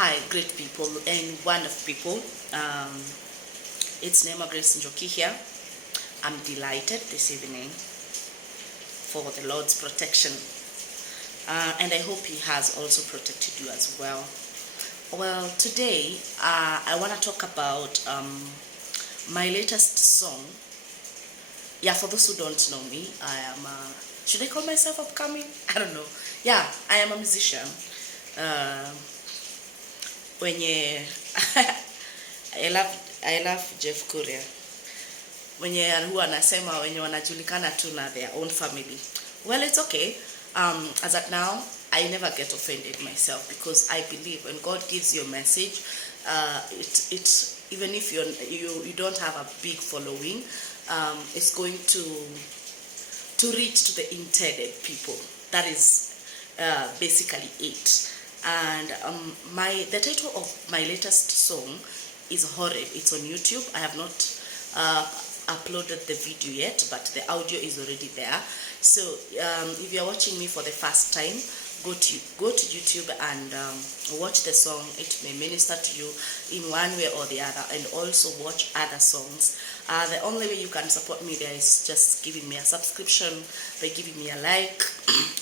Hi, great people and wonderful people. It's Nema Grace Njoki here. I'm delighted this evening for the Lord's protection. And I hope He has also protected you as well. Well, today I want to talk about my latest song. Yeah, for those who don't know me, I am, should I call myself upcoming? I don't know. Yeah, I am a musician. Wenye I love Jeff Korea. Wenye huwa anasema wenye wanajulikana tu na their own family. Well, it's okay. As at now, I never get offended myself because I believe when God gives you a message, it's even if you don't have a big following, it's going to reach to the intended people. That is basically it. And the title of my latest song is Horeb. It's on YouTube. I have not uploaded the video yet, but the audio is already there. So if you're watching me for the first time, go to YouTube and watch the song. It may minister to you in one way or the other, and also watch other songs. The only way you can support me there is just giving me a subscription, by giving me a like,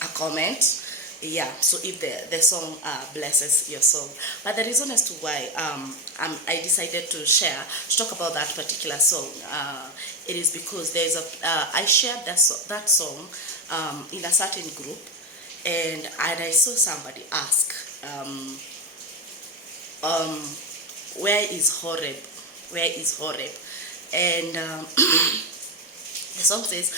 a comment. Yeah, so if the song blesses your soul. But the reason as to why I decided to talk about that particular song, it is because there's I shared that song in a certain group, and I saw somebody ask, where is Horeb? Where is Horeb? And the song says,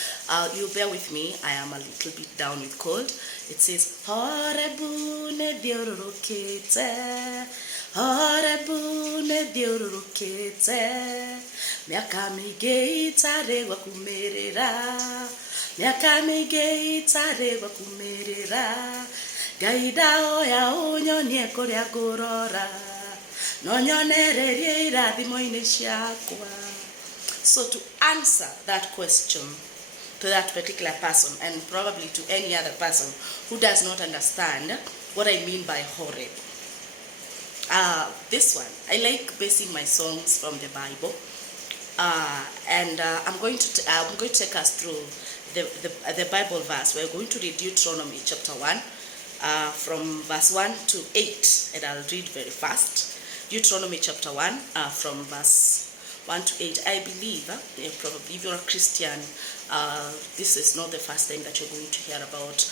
you bear with me, I am a little bit down with cold. It says, Horebu ne diorokete, Horebu ne diorokete, miaka mige itaregwa kumerera, miaka mige itaregwa kumerera, gaida oya onyonie korea gorora, nonyonererie irathimo ine ciakwa. So to answer that question to that particular person, and probably to any other person who does not understand what I mean by Horeb, this one, I like basing my songs from the Bible, and I'm going to take us through the Bible verse. We're going to read Deuteronomy chapter 1, from verse 1 to 8, and I'll read very fast. Deuteronomy chapter 1, from verse 1 to 8. I believe, probably if you're a Christian, this is not the first time that you're going to hear about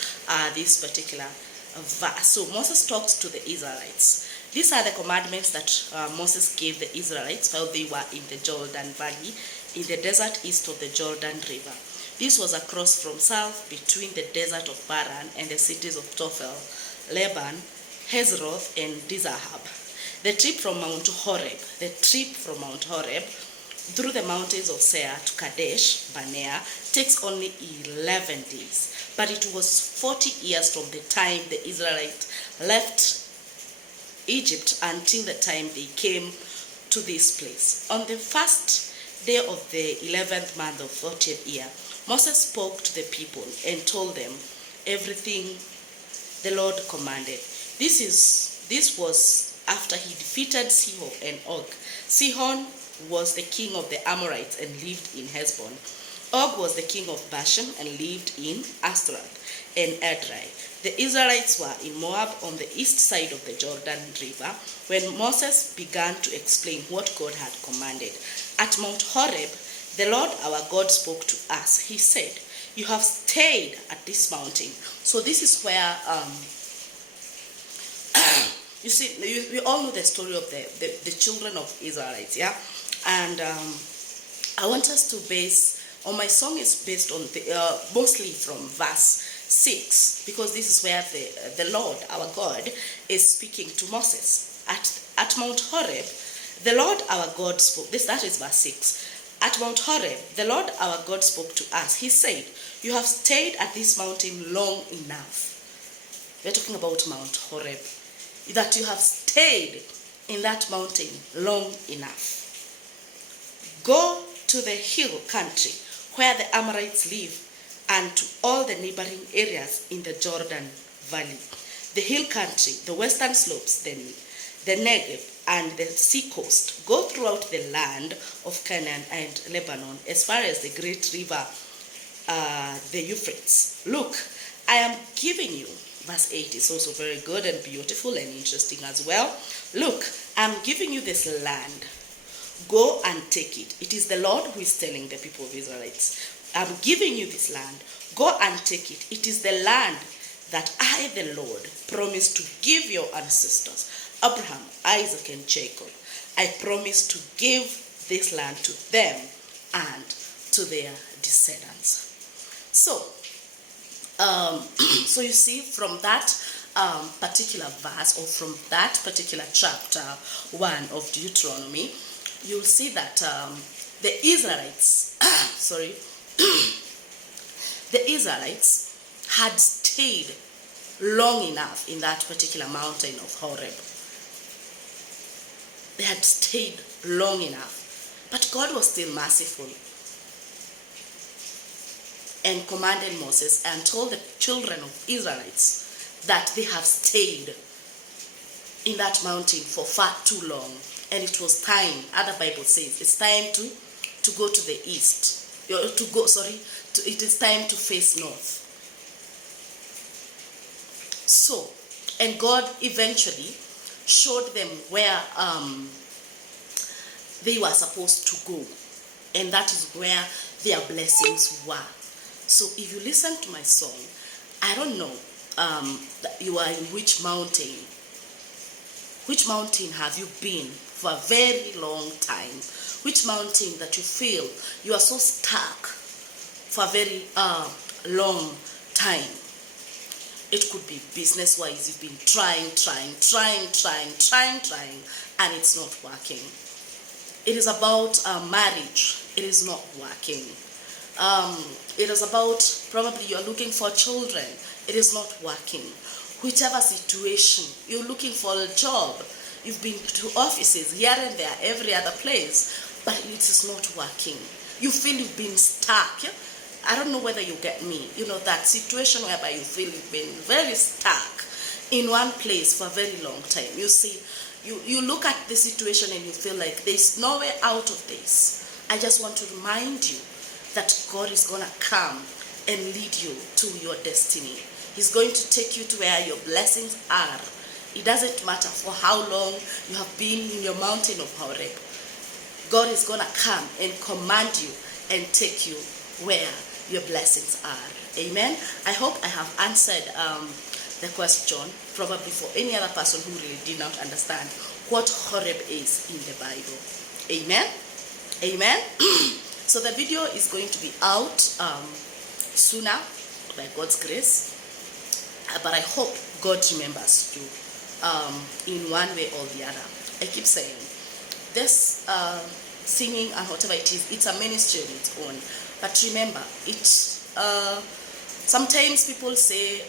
this particular verse. So Moses talks to the Israelites. These are the commandments that Moses gave the Israelites while they were in the Jordan Valley, in the desert east of the Jordan River. This was across from south between the desert of Paran and the cities of Tophel, Laban, Hezroth, and Dizahab. The trip from Mount Horeb through the mountains of Seir to Kadesh Barnea takes only 11 days. But it was 40 years from the time the Israelites left Egypt until the time they came to this place. On the first day of the 11th month of 40th year, Moses spoke to the people and told them everything the Lord commanded. This was after he defeated Sihon and Og. Sihon was the king of the Amorites and lived in Heshbon. Og was the king of Bashan and lived in Ashtaroth and Edrei. The Israelites were in Moab on the east side of the Jordan River when Moses began to explain what God had commanded. At Mount Horeb, the Lord our God spoke to us. He said, you have stayed at this mountain. So this is where you see, we all know the story of the children of Israelites, yeah? And I want us to my song is based on mostly from verse 6, because this is where the Lord, our God, is speaking to Moses. At Mount Horeb, the Lord our God spoke. That is verse 6. At Mount Horeb, the Lord our God spoke to us. He said, you have stayed at this mountain long enough. We're talking about Mount Horeb. That you have stayed in that mountain long enough. Go to the hill country where the Amorites live, and to all the neighboring areas in the Jordan Valley. The hill country, the western slopes, the Negev, and the sea coast. Go throughout the land of Canaan and Lebanon, as far as the great river, the Euphrates. Look, I am giving you, verse 8 is also very good and beautiful and interesting as well. Look, I'm giving you this land. Go and take it. It is the Lord who is telling the people of Israelites, I'm giving you this land. Go and take it. It is the land that I, the Lord, promised to give your ancestors, Abraham, Isaac, and Jacob. I promised to give this land to them and to their descendants. So, so you see, from that particular verse, or from that particular chapter 1 of Deuteronomy, you'll see that the Israelites, the Israelites had stayed long enough in that particular mountain of Horeb. They had stayed long enough, but God was still merciful and commanded Moses and told the children of Israelites that they have stayed in that mountain for far too long, and it was time. Other Bible says it's time to go to the east. It is time to face north. So, and God eventually showed them where they were supposed to go, and that is where their blessings were. So if you listen to my song, I don't know that you are in which mountain. Which mountain have you been for a very long time? Which mountain that you feel you are so stuck for a very long time? It could be business-wise. You've been trying, and it's not working. It is about marriage. It is not working. It is about probably you're looking for children. It is not working. Whichever situation, you're looking for a job. You've been to offices here and there, every other place, but it is not working. You feel you've been stuck. I don't know whether you get me. You know, that situation whereby you feel you've been very stuck in one place for a very long time. You see, you look at the situation and you feel like there's no way out of this. I just want to remind you that God is going to come and lead you to your destiny. He's going to take you to where your blessings are. It doesn't matter for how long you have been in your mountain of Horeb. God is going to come and command you and take you where your blessings are. Amen. I hope I have answered the question, probably for any other person who really did not understand what Horeb is in the Bible. Amen. Amen. So the video is going to be out sooner, by God's grace. But I hope God remembers you in one way or the other. I keep saying, this singing and whatever it is, it's a ministry on its own. But remember, sometimes people say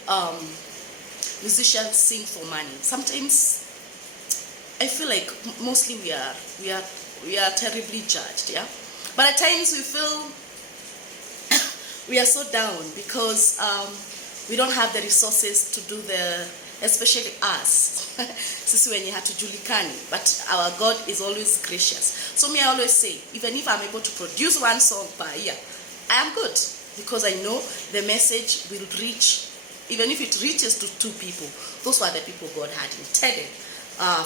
musicians sing for money. Sometimes I feel like mostly we are terribly judged, yeah. But at times we feel we are so down because we don't have the resources to do especially us. Sisi wenye hatujulikani, but our God is always gracious. So me, I always say, even if I'm able to produce one song per year, I am good, because I know the message will reach. Even if it reaches to 2 people, those were the people God had intended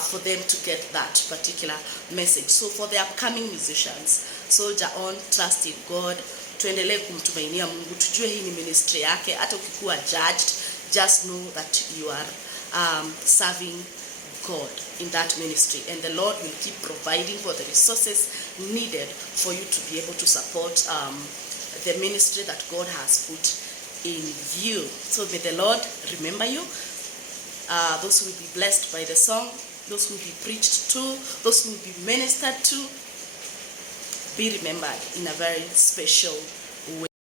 for them to get that particular message. So for the upcoming musicians, soldier on, trust in God, tuendelee kumtumainia Mungu, tujue hii ni ministry yake. Hata ukikuwa judged, just know that you are serving God in that ministry, and the Lord will keep providing for the resources needed for you to be able to support the ministry that God has put in you. So may the Lord remember you. Those who will be blessed by the song, those who will be preached to, those who will be ministered to, be remembered in a very special